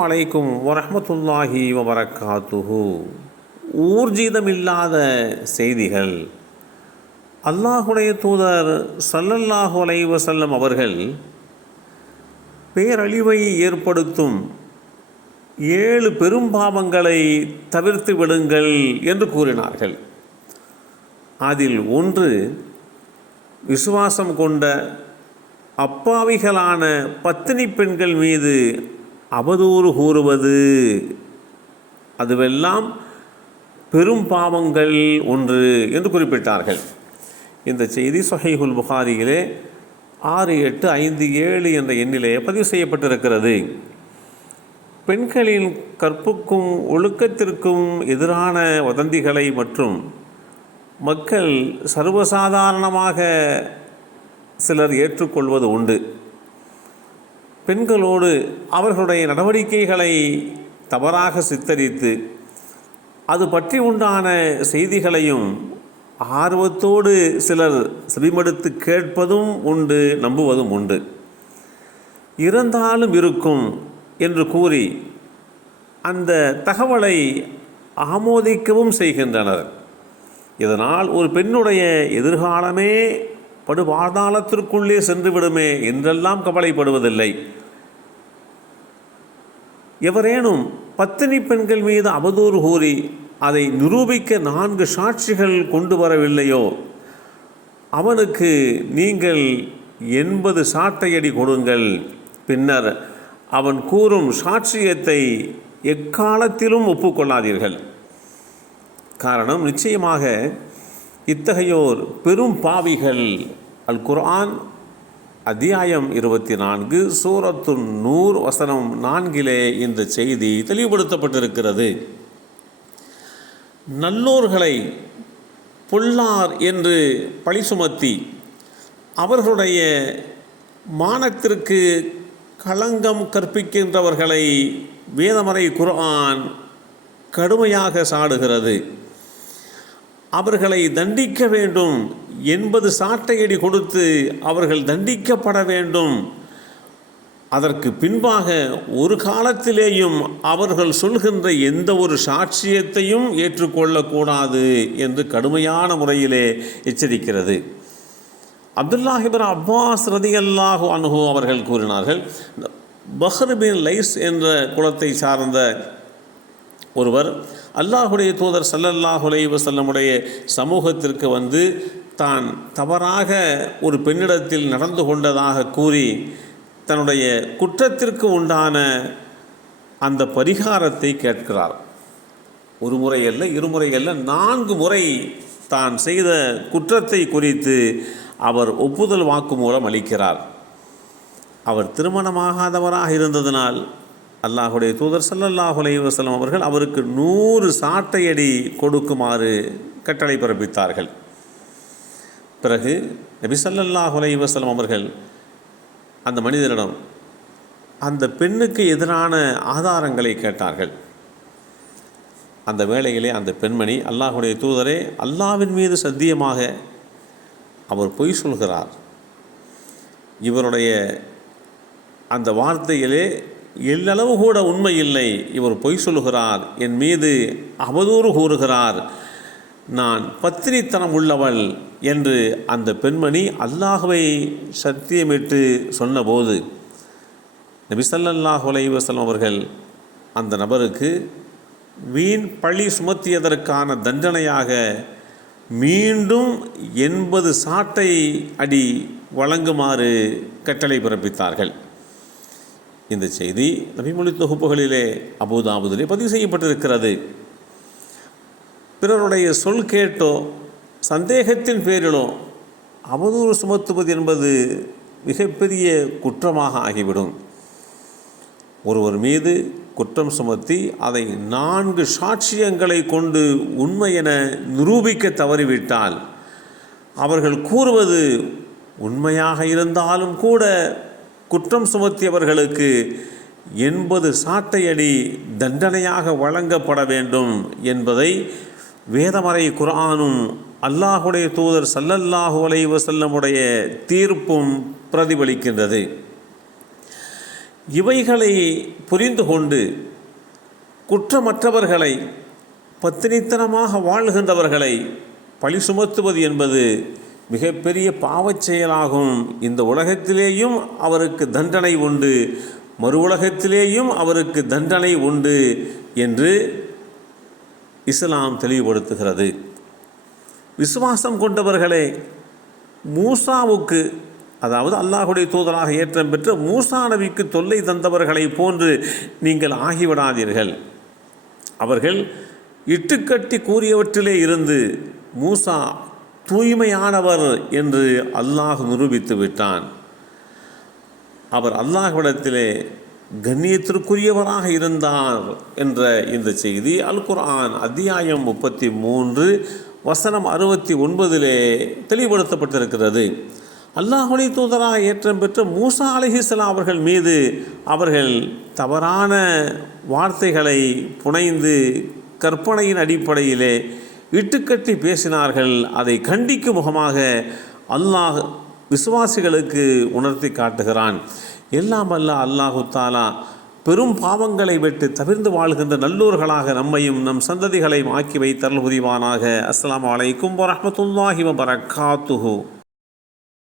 அலைக்கும் வரஹ்மத்துல்லாஹி வபரகாத்துஹு. ஊர்ஜிதமில்லாத செய்திகள். அல்லாஹுடைய தூதர் ஸல்லல்லாஹு அலைஹி வஸல்லம் அவர்கள் பேரழிவை ஏற்படுத்தும் 7 பெரும் பாவங்களை தவிர்த்து விடுங்கள் என்று கூறினார்கள். அதில் ஒன்று, விசுவாசம் கொண்ட அப்பாவிகளான பத்தினி பெண்கள் மீது அவதூறு கூறுவது. அதுவெல்லாம் பெரும் பாவங்கள் ஒன்று என்று குறிப்பிட்டார்கள். இந்த செய்தி ஸஹீஹுல் புகாரியிலே 6857 என்ற எண்ணிலே பதிவு செய்யப்பட்டிருக்கிறது. பெண்களின் கற்புக்கும் ஒழுக்கத்திற்கும் எதிரான வதந்திகளை மற்றும் மக்கள் சர்வசாதாரணமாக சிலர் ஏற்றுக்கொள்வது உண்டு. பெண்களோடு அவர்களுடைய நடவடிக்கைகளை தவறாக சித்தரித்து அது பற்றி உண்டான செய்திகளையும் ஆர்வத்தோடு சிலர் செவிமடுத்து கேட்பதும் உண்டு, நம்புவதும் உண்டு. இறந்தாலும் இருக்கும் என்று கூறி அந்த தகவலை ஆமோதிக்கவும் செய்கின்றனர். இதனால் ஒரு பெண்ணுடைய எதிர்காலமே படுபாதாளத்திற்குள்ளே சென்றுவிடுமே என்றெல்லாம் கவலைப்படுவதில்லை. எவரேனும் பத்தினி பெண்கள் மீது அவதூறு கூறி அதை நிரூபிக்க 4 சாட்சிகள் கொண்டு வரவில்லையோ அவனுக்கு நீங்கள் 80 சாட்டையடி கொடுங்கள். பின்னர் அவன் கூறும் சாட்சியத்தை எக்காலத்திலும் ஒப்புக்கொள்ளாதீர்கள். காரணம், நிச்சயமாக இத்தகையோர் பெரும் பாவிகள். அல் குர்ஆன் அத்தியாயம் 24 சூரத்து நூர் வசனம் 4 இந்த செய்தி தெளிவுபடுத்தப்பட்டிருக்கிறது. நல்லோர்களை பொல்லார் என்று பழி சுமத்தி அவர்களுடைய மானத்திற்கு களங்கம் கற்பிக்கின்றவர்களை வேதமறை குர்ஆன் கடுமையாக சாடுகிறது. அவர்களை தண்டிக்க வேண்டும், 80 சாட்டையடி கொடுத்து அவர்கள் தண்டிக்கப்பட வேண்டும். அதற்கு பின்பாக ஒரு காலத்திலேயும் அவர்கள் சொல்கின்ற எந்த ஒரு சாட்சியத்தையும் ஏற்றுக்கொள்ளக்கூடாது என்று கடுமையான முறையிலே எச்சரிக்கிறது. அப்துல்லாஹ் இப்னு அப்பாஸ் ரலியல்லாஹு அன்ஹு அவர்கள் கூறினார்கள், பஹ்ர் பின் லைஸ் என்ற குலத்தை சார்ந்த ஒருவர் அல்லாஹுடைய தூதர் ஸல்லல்லாஹு அலைஹி வஸல்லமுடைய சமூகத்திற்கு வந்து தான் தவறாக ஒரு பெண்ணிடத்தில் நடந்து கொண்டதாக கூறி தன்னுடைய குற்றத்திற்கு உண்டான அந்த பரிகாரத்தை கேட்கிறார். ஒரு முறை அல்ல, 2 முறை அல்ல, 4 முறை தான் செய்த குற்றத்தை குறித்து அவர் ஒப்புதல் வாக்குமூலம் அளிக்கிறார். அவர் திருமணமாகாதவராக இருந்ததனால் அல்லாஹுடைய தூதர் ஸல்லல்லாஹு அலைஹி வஸல்லம் அவர்கள் அவருக்கு 100 சாட்டையடி கொடுக்குமாறு கட்டளை பிறப்பித்தார்கள். பிறகு நபி ஸல்லல்லாஹு அலைஹி வஸல்லம் அவர்கள் அந்த மனிதரிடம் அந்த பெண்ணுக்கு எதிரான ஆதாரங்களை கேட்டார்கள். அந்த வேளையிலே அந்த பெண்மணி, அல்லாஹுடைய தூதரே, அல்லாஹ்வின் மீது சத்தியமாக அவர் பொய் சொல்கிறார். இவருடைய அந்த வார்த்தையிலே எல்லளவு கூட உண்மை இல்லை. இவர் பொய் சொல்லுகிறார், என் மீது அவதூறு கூறுகிறார், நான் பத்தினித்தனம் உள்ளவள் என்று அந்த பெண்மணி அல்லாஹ்வை சத்தியமிட்டு சொன்னபோது நபி ஸல்லல்லாஹு அலைஹி வஸல்லம் அவர்கள் அந்த நபருக்கு வீண் பழி சுமத்தியதற்கான தண்டனையாக மீண்டும் 80 சாட்டை அடி வழங்குமாறு கட்டளை பிறப்பித்தார்கள். இந்த செய்தி நபிமொழி தொகுப்புகளிலே அபூதாவுதிலே பதிவு செய்யப்பட்டிருக்கிறது. பிறருடைய சொல் கேட்டோ சந்தேகத்தின் பேரிலோ அவதூறு சுமத்துவது என்பது மிகப்பெரிய குற்றமாக ஆகிவிடும். ஒருவர் மீது குற்றம் சுமத்தி அதை 4 சாட்சியங்களை கொண்டு உண்மை என நிரூபிக்க தவறிவிட்டால் அவர்கள் கூறுவது உண்மையாக இருந்தாலும் கூட குற்றம் சுமத்தியவர்களுக்கு 80 சாட்டையடி தண்டனையாக வழங்கப்பட வேண்டும் என்பதை வேதமறை குர்ஆனும் அல்லாஹுடைய தூதர் ஸல்லல்லாஹு அலைஹி வஸல்லமுடைய தீர்ப்பும் பிரதிபலிக்கின்றது. இவைகளை புரிந்து கொண்டு குற்றமற்றவர்களை, பத்தினித்தனமாக வாழ்கின்றவர்களை பழி சுமத்துவது என்பது மிகப்பெரிய பாவச் செயலாகும். இந்த உலகத்திலேயும் அவருக்கு தண்டனை உண்டு, மறு உலகத்திலேயும் அவருக்கு தண்டனை உண்டு என்று இஸ்லாம் தெளிவுபடுத்துகிறது. விசுவாசம் கொண்டவர்களே, மூசாவுக்கு, அதாவது அல்லாஹுடைய தூதராக ஏற்றம் பெற்ற மூசா நபிக்கு தொல்லை தந்தவர்களை போன்று நீங்கள் ஆகிவிடாதீர்கள். அவர்கள் இட்டுக்கட்டி கூறியவற்றிலே இருந்து மூசா தூய்மையானவர் என்று அல்லாஹ் நிரூபித்து விட்டான். அவர் அல்லாஹ்விடத்திலே கண்ணியத்திற்குரியவராக இருந்தார் என்ற இந்த செய்தி அல் குர்ஆன் அத்தியாயம் 33 வசனம் 69 தெளிவுபடுத்தப்பட்டிருக்கிறது. அல்லாஹுடைய தூதராக ஏற்றம் பெற்ற மூசா அலைஹிஸ்ஸலாம் அவர்கள் மீது அவர்கள் தவறான வார்த்தைகளை புனைந்து கற்பனையின் அடிப்படையிலே இட்டுக்கட்டி பேசினார்கள். அதை கண்டிக்கும் முகமாக அல்லாஹ் விசுவாசிகளுக்கு உணர்த்தி காட்டுகிறான். எல்லாம் அல்ல அல்லாஹு தாலா பெரும் பாவங்களை விட்டு தவிர்ந்து வாழ்கின்ற நல்லூர்களாக நம்மையும் நம் சந்ததிகளையும் ஆக்கி வைத்தருள் புரிவானாக. அஸ்ஸலாமு அலைக்கும் வரஹ்மத்துல்லாஹி வபரகாத்துஹு.